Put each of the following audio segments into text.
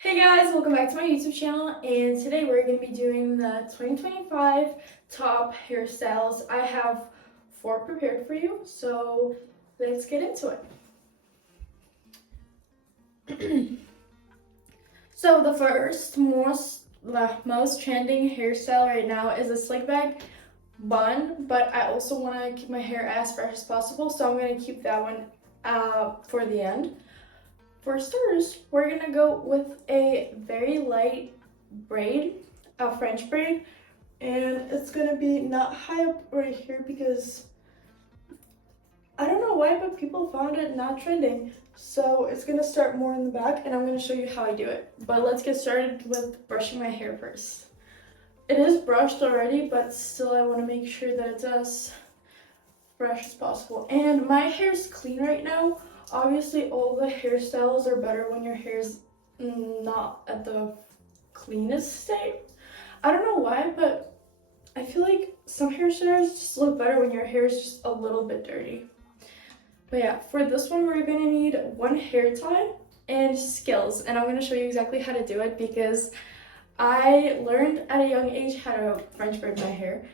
Hey guys, welcome back to my YouTube channel, and today we're going to be doing the 2025 top hairstyles. I have 4 prepared for you, so let's get into it. So the most trending hairstyle right now is a slick back bun, but I also want to keep my hair as fresh as possible, so I'm going to keep that one for the end. For starters, we're gonna go with a very light braid, a French braid, and it's gonna be not high up right here because I don't know why, but people found it not trending. So it's gonna start more in the back, and I'm gonna show you how I do it. But let's get started with brushing my hair first. It is brushed already, but still I wanna make sure that it's as fresh as possible. And my hair's clean right now. Obviously, all the hairstyles are better when your hair's not at the cleanest state. I don't know why, but I feel like some hairstyles just look better when your hair is just a little bit dirty. But yeah, for this one, we're gonna need 1 hair tie and skills. And I'm gonna show you exactly how to do it because I learned at a young age how to French braid my hair.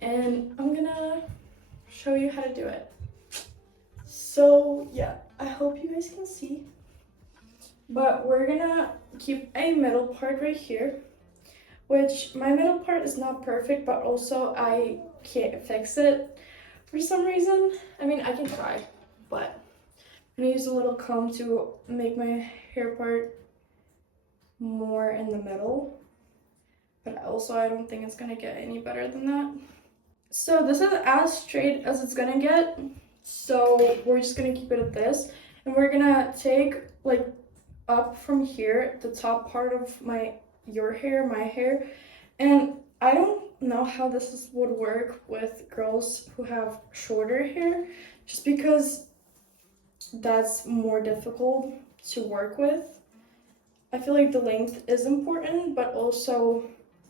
And I'm gonna show you how to do it. So yeah, I hope you guys can see. But we're gonna keep a middle part right here, which my middle part is not perfect, but also I can't fix it for some reason. I mean, I can try, but I'm gonna use a little comb to make my hair part more in the middle. But also I don't think it's gonna get any better than that. So this is as straight as it's gonna get. So we're just gonna keep it at this, and we're gonna take like up from here, the top part of your hair, my hair, and I don't know how would work with girls who have shorter hair, just because that's more difficult to work with. I feel like the length is important, but also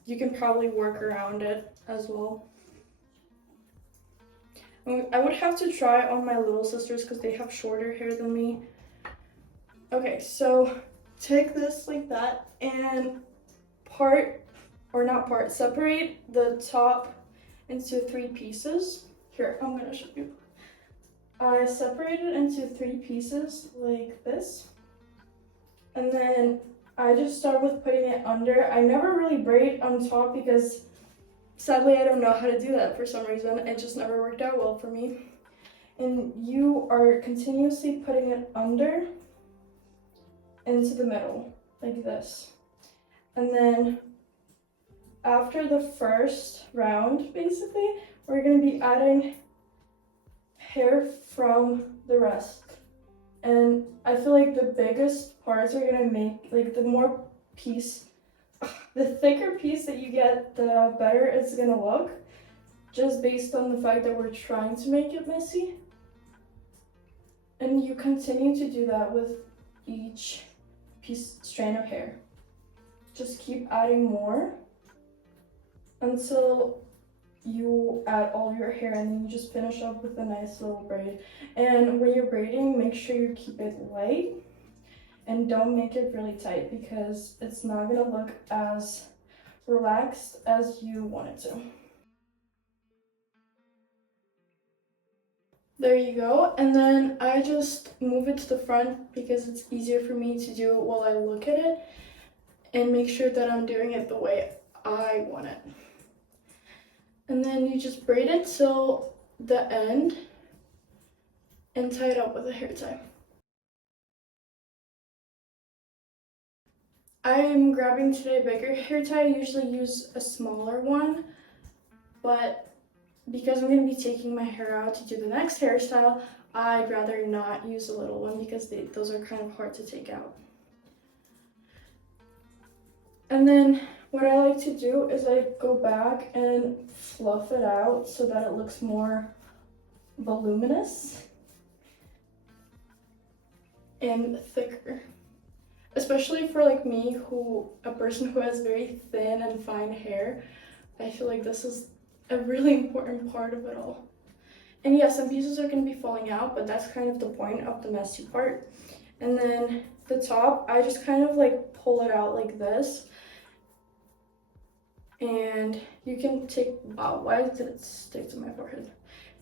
you can probably work around it as well. I would have to try on my little sisters because they have shorter hair than me. Okay, so take this like that and separate the top into 3 pieces. Here, I'm gonna show you. I separate it into 3 pieces like this. And then I just start with putting it under. I never really braid on top because sadly, I don't know how to do that for some reason. It just never worked out well for me. And you are continuously putting it under into the middle, like this. And then after the first round, basically, we're gonna be adding hair from the rest. And I feel like the biggest parts are gonna make, like the thicker piece that you get, the better it's gonna look, just based on the fact that we're trying to make it messy. And you continue to do that with each strand of hair. Just keep adding more until you add all your hair, and then you just finish up with a nice little braid. And when you're braiding, make sure you keep it light and don't make it really tight because it's not gonna look as relaxed as you want it to. There you go, and then I just move it to the front because it's easier for me to do while I look at it and make sure that I'm doing it the way I want it. And then you just braid it till the end and tie it up with a hair tie. I'm grabbing today a bigger hair tie. I usually use a smaller one, but because I'm going to be taking my hair out to do the next hairstyle, I'd rather not use a little one because those are kind of hard to take out. And then what I like to do is I go back and fluff it out so that it looks more voluminous and thicker. Especially for like me, a person who has very thin and fine hair, I feel like this is a really important part of it all. And yeah, some pieces are going to be falling out, but that's kind of the point of the messy part. And then the top, I just kind of like pull it out like this. And you can take, wow, why did it stick to my forehead?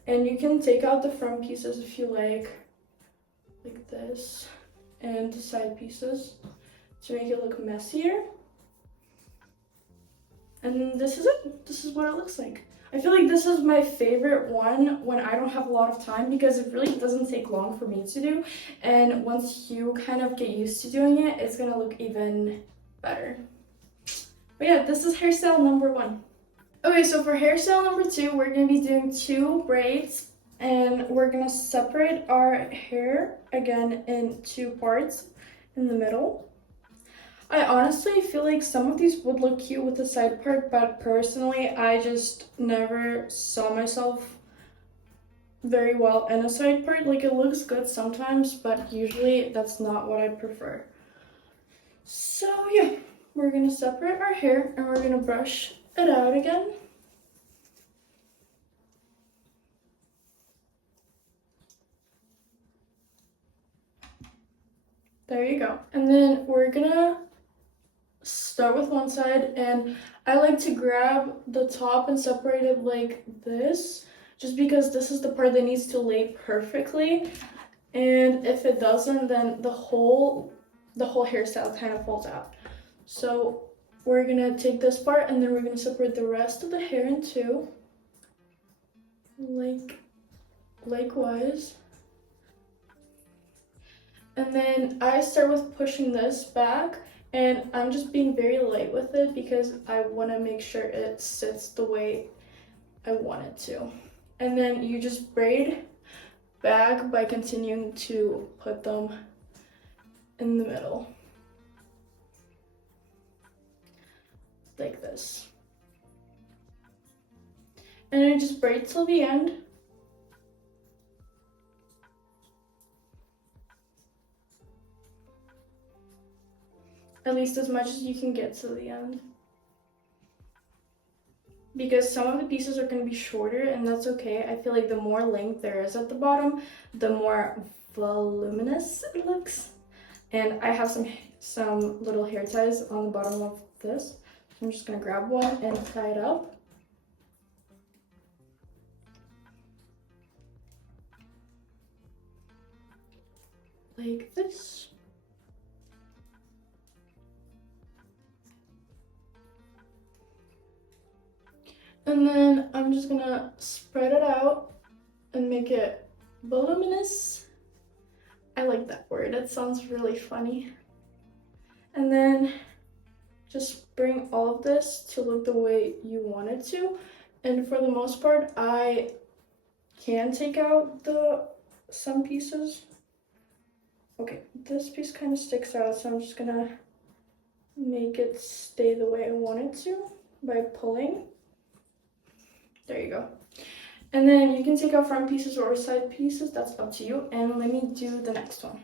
And you can take out the front pieces if you like this, and the side pieces to make it look messier. And this is it. This is what it looks like. I feel like this is my favorite one when I don't have a lot of time, because it really doesn't take long for me to do. And once you kind of get used to doing it, it's gonna look even better. But yeah, this is hairstyle number 1. Okay, so for hairstyle number 2, we're gonna be doing 2 braids, and we're gonna separate our hair again in 2 parts in the middle. I honestly feel like some of these would look cute with the side part, but personally, I just never saw myself very well in a side part. Like, it looks good sometimes, but usually that's not what I prefer. So yeah, we're gonna separate our hair and we're gonna brush it out again. There you go. And then we're gonna start with one side, and I like to grab the top and separate it like this, just because this is the part that needs to lay perfectly. And if it doesn't, then the whole hairstyle kind of falls out. So we're gonna take this part and then we're gonna separate the rest of the hair in 2, likewise. And then I start with pushing this back, and I'm just being very light with it because I want to make sure it sits the way I want it to. And then you just braid back by continuing to put them in the middle, like this. And then just braid till the end. At least as much as you can get to the end. Because some of the pieces are going to be shorter, and that's okay. I feel like the more length there is at the bottom, the more voluminous it looks. And I have some little hair ties on the bottom of this. I'm just going to grab one and tie it up. Like this. And then I'm just gonna spread it out and make it voluminous. I like that word, it sounds really funny. And then just bring all of this to look the way you want it to. And for the most part, I can take out some pieces. Okay, this piece kind of sticks out, so I'm just gonna make it stay the way I want it to by pulling. There you go. And then you can take out front pieces or side pieces, that's up to you. And let me do the next one.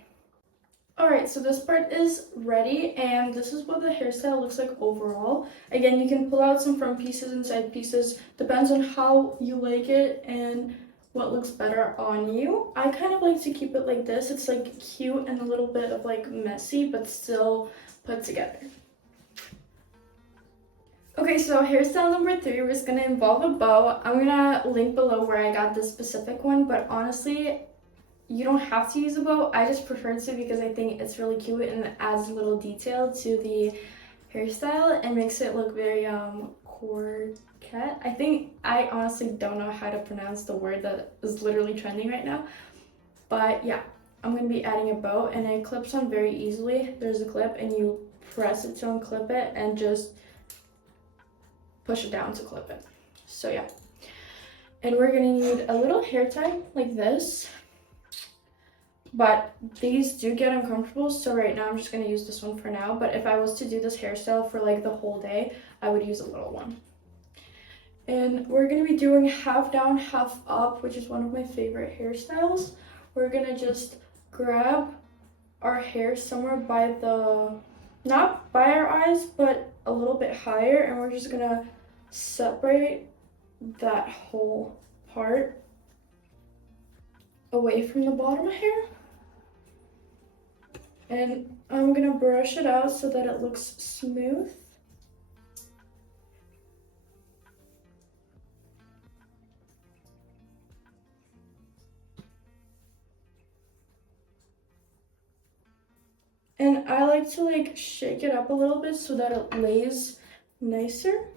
Alright, so this part is ready, and this is what the hairstyle looks like overall. Again, you can pull out some front pieces and side pieces, depends on how you like it and what looks better on you. I kind of like to keep it like this. It's like cute and a little bit of like messy, but still put together. Okay, so hairstyle number 3 was gonna involve a bow. I'm gonna link below where I got this specific one, but honestly, you don't have to use a bow. I just prefer to because I think it's really cute and it adds a little detail to the hairstyle and makes it look very coquette. I honestly don't know how to pronounce the word that is literally trending right now, but yeah, I'm gonna be adding a bow, and it clips on very easily. There's a clip and you press it to unclip it and just push it down to clip it. So yeah, and we're gonna need a little hair tie like this, but these do get uncomfortable, so right now I'm just gonna use this one for now. But if I was to do this hairstyle for like the whole day, I would use a little one. And we're gonna be doing half down, half up, which is one of my favorite hairstyles. We're gonna just grab our hair somewhere by not by our eyes, but a little bit higher, and we're just gonna separate that whole part away from the bottom hair. And I'm gonna brush it out so that it looks smooth. And I like to like shake it up a little bit so that it lays nicer,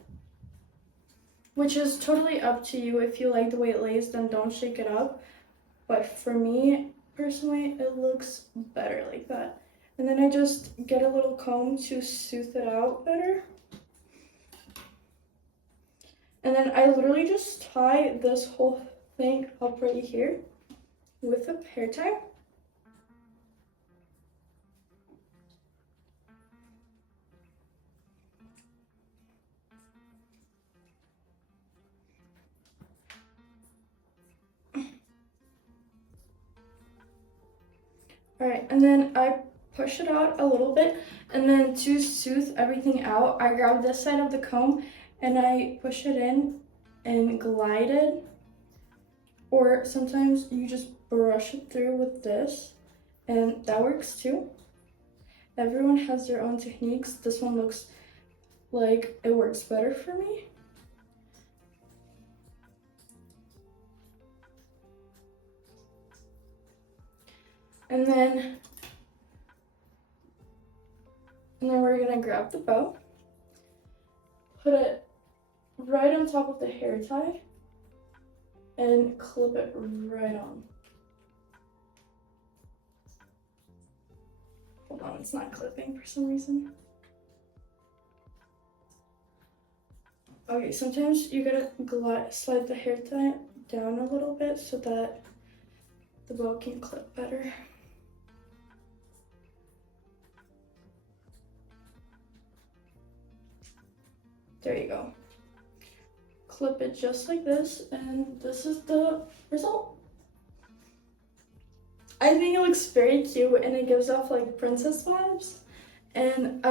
which is totally up to you. If you like the way it lays, then don't shake it up. But for me, personally, it looks better like that. And then I just get a little comb to smooth it out better. And then I literally just tie this whole thing up right here with a hair tie. All right, and then I push it out a little bit, and then to smooth everything out, I grab this side of the comb and I push it in and glide it, or sometimes you just brush it through with this, and that works too. Everyone has their own techniques. This one looks like it works better for me. And then we're gonna grab the bow, put it right on top of the hair tie, and clip it right on. Hold on, it's not clipping for some reason. Okay, sometimes you gotta slide the hair tie down a little bit so that the bow can clip better. There you go. Clip it just like this, and this is the result. I think it looks very cute, and it gives off like princess vibes. And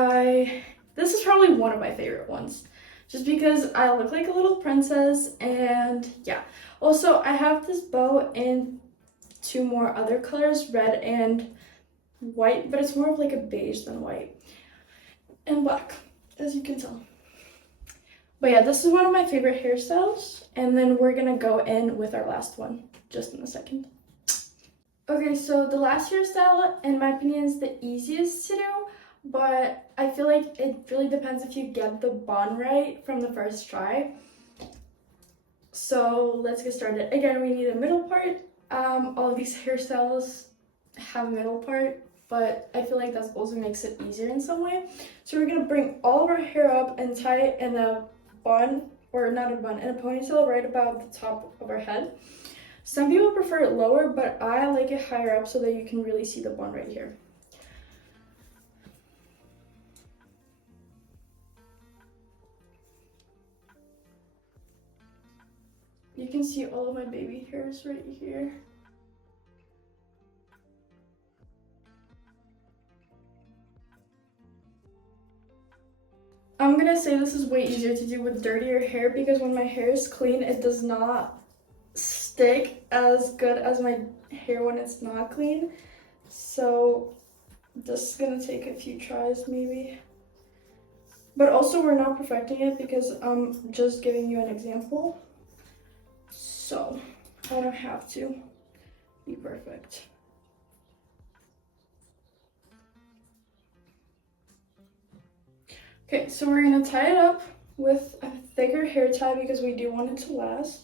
this is probably one of my favorite ones, just because I look like a little princess, and yeah. Also, I have this bow in two more other colors, red and white, but it's more of like a beige than white, and black, as you can tell. But yeah, this is one of my favorite hairstyles, and then we're gonna go in with our last one just in a second. Okay, so the last hairstyle, in my opinion, is the easiest to do, but I feel like it really depends if you get the bun right from the first try. So let's get started. Again, we need a middle part. All of these hairstyles have a middle part, but I feel like that also makes it easier in some way. So we're gonna bring all of our hair up and tie it in a bun, or not a bun, in a ponytail right above the top of our head. Some people prefer it lower, but I like it higher up so that you can really see the bun right here. You can see all of my baby hairs right here. I'm gonna say this is way easier to do with dirtier hair, because when my hair is clean, it does not stick as good as my hair when it's not clean. So this is gonna take a few tries maybe. But also we're not perfecting it because I'm just giving you an example. So I don't have to be perfect. Okay, so we're gonna tie it up with a thicker hair tie because we do want it to last.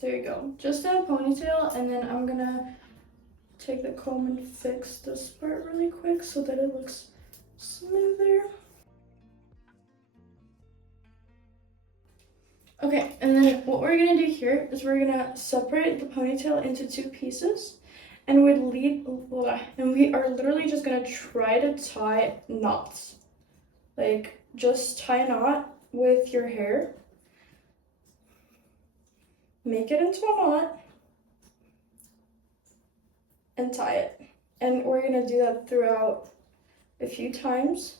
There you go, just a ponytail, and then I'm gonna take the comb and fix this part really quick so that it looks smoother. Okay, and then what we're gonna do here is we're gonna separate the ponytail into two pieces, and we are literally just gonna try to tie knots. Like, just tie a knot with your hair. Make it into a knot and tie it. And we're gonna do that throughout a few times.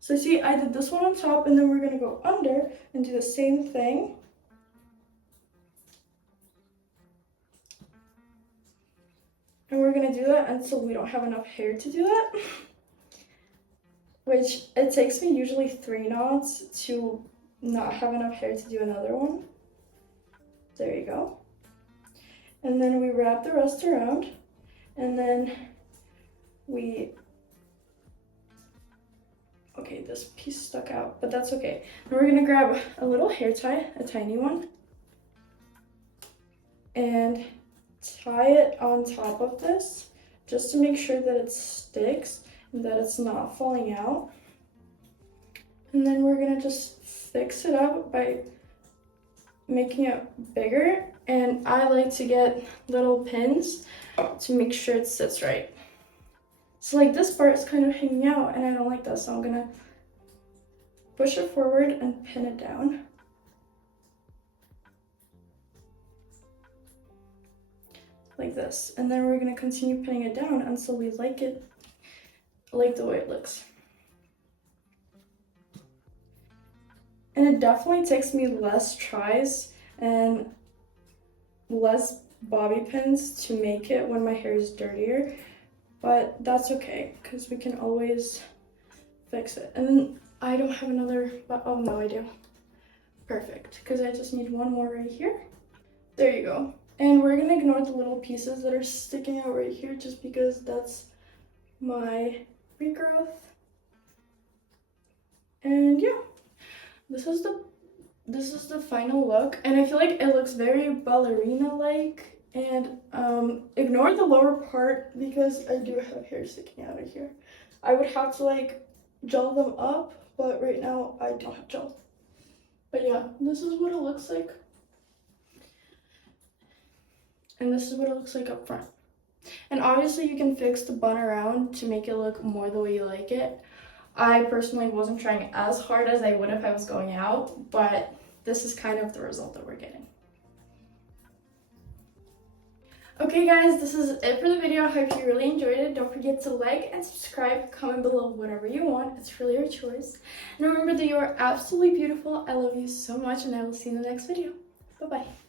So see, I did this one on top, and then we're gonna go under and do the same thing. we're gonna do that until we don't have enough hair to do that. Which, it takes me usually 3 knots to not have enough hair to do another one. There you go. And then we wrap the rest around, and then okay, this piece stuck out, but that's okay. And we're gonna grab a little hair tie, a tiny one, and tie it on top of this, just to make sure that it sticks and that it's not falling out. And then we're gonna just fix it up by making it bigger. And I like to get little pins to make sure it sits right. So like this part is kind of hanging out and I don't like that, so I'm gonna push it forward and pin it down. Like this. And then we're gonna continue pinning it down until we like the way it looks. And it definitely takes me less tries and less bobby pins to make it when my hair is dirtier, but that's okay because we can always fix it. And then I don't have another, but oh no, I do. Perfect, because I just need one more right here. There you go. And we're gonna ignore the little pieces that are sticking out right here just because that's my regrowth. And yeah, this is the final look, and I feel like it looks very ballerina-like. And ignore the lower part because I do have hair sticking out of here. I would have to like gel them up, but right now I don't have gel. But yeah, this is what it looks like. And this is what it looks like up front. And obviously you can fix the bun around to make it look more the way you like it. I personally wasn't trying as hard as I would if I was going out, but this is kind of the result that we're getting. Okay guys, this is it for the video. I hope you really enjoyed it. Don't forget to like and subscribe, comment below whatever you want. It's really your choice. And remember that you are absolutely beautiful. I love you so much, and I will see you in the next video. Bye-bye.